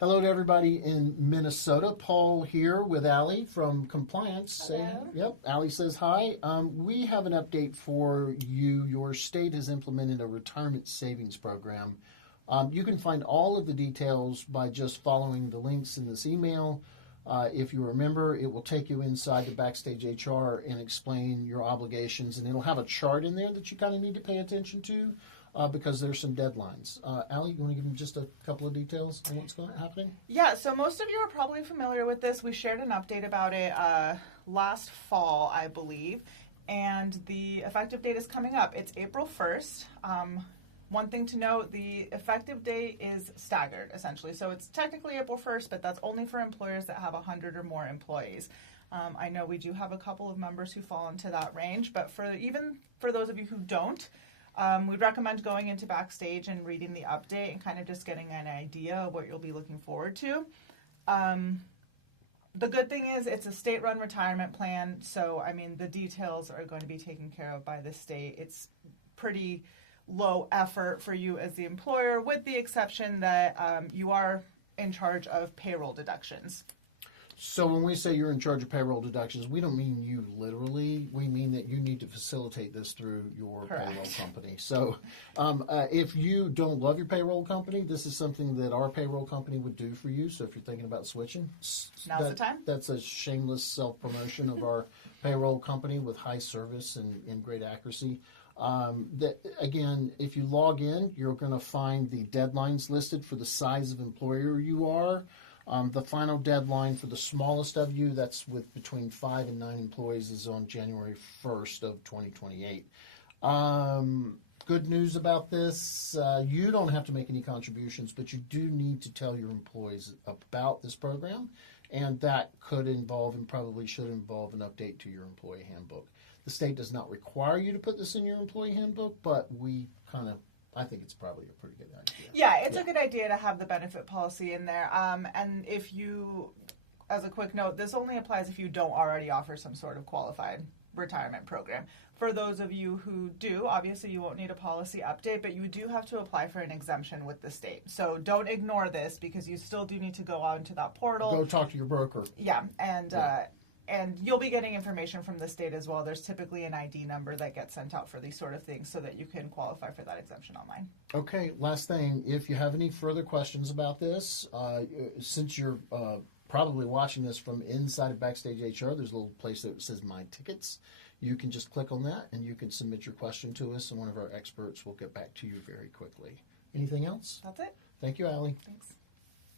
Hello to everybody in Minnesota. Paul here with Allie from Compliance. Hello. Yep, Allie says hi. We have an update for you. Your state has implemented a retirement savings program. You can find all of the details by just following the links in this email. If you remember, it will take you inside the Backstage HR and explain your obligations, and it'll have a chart in there that you kind of need to pay attention to. Because there's some deadlines. Allie, you want to give them just a couple of details on what's happening? Yeah, so most of you are probably familiar with this. We shared an update about it last fall, I believe, and the effective date is coming up. It's April 1st. One thing to note, the effective date is staggered, essentially. So it's technically April 1st, but that's only for employers that have 100 or more employees. I know we do have a couple of members who fall into that range, but even for those of you who don't, we'd recommend going into Backstage and reading the update and kind of just getting an idea of what you'll be looking forward to. The good thing is it's a state-run retirement plan, so, I mean, the details are going to be taken care of by the state. It's pretty low effort for you as the employer, with the exception that you are in charge of payroll deductions. So when we say you're in charge of payroll deductions, we don't mean you literally. We mean that you need to facilitate this through your Correct. payroll company. So if you don't love your payroll company, this is something that our payroll company would do for you. So if you're thinking about switching, Now's the time. That's a shameless self-promotion of our payroll company with high service and great accuracy. Again, if you log in, you're going to find the deadlines listed for the size of employer you are. The final deadline for the smallest of you, that's with between 5 and 9 employees, is on January 1st of 2028. Good news about this, you don't have to make any contributions, but you do need to tell your employees about this program, and that could involve and probably should involve an update to your employee handbook. The state does not require you to put this in your employee handbook, but I think it's probably a pretty good idea. Yeah, it's a good idea to have the benefit policy in there. And if you, as a quick note, this only applies if you don't already offer some sort of qualified retirement program. For those of you who do, obviously you won't need a policy update, but you do have to apply for an exemption with the state. So don't ignore this, because you still do need to go onto that portal. Go talk to your broker. Yeah, and you'll be getting information from the state as well. There's typically an ID number that gets sent out for these sort of things so that you can qualify for that exemption online. Okay, last thing. If you have any further questions about this, since you're probably watching this from inside of Backstage HR, there's a little place that says My Tickets. You can just click on that and you can submit your question to us, and one of our experts will get back to you very quickly. Anything else? That's it. Thank you, Allie. Thanks.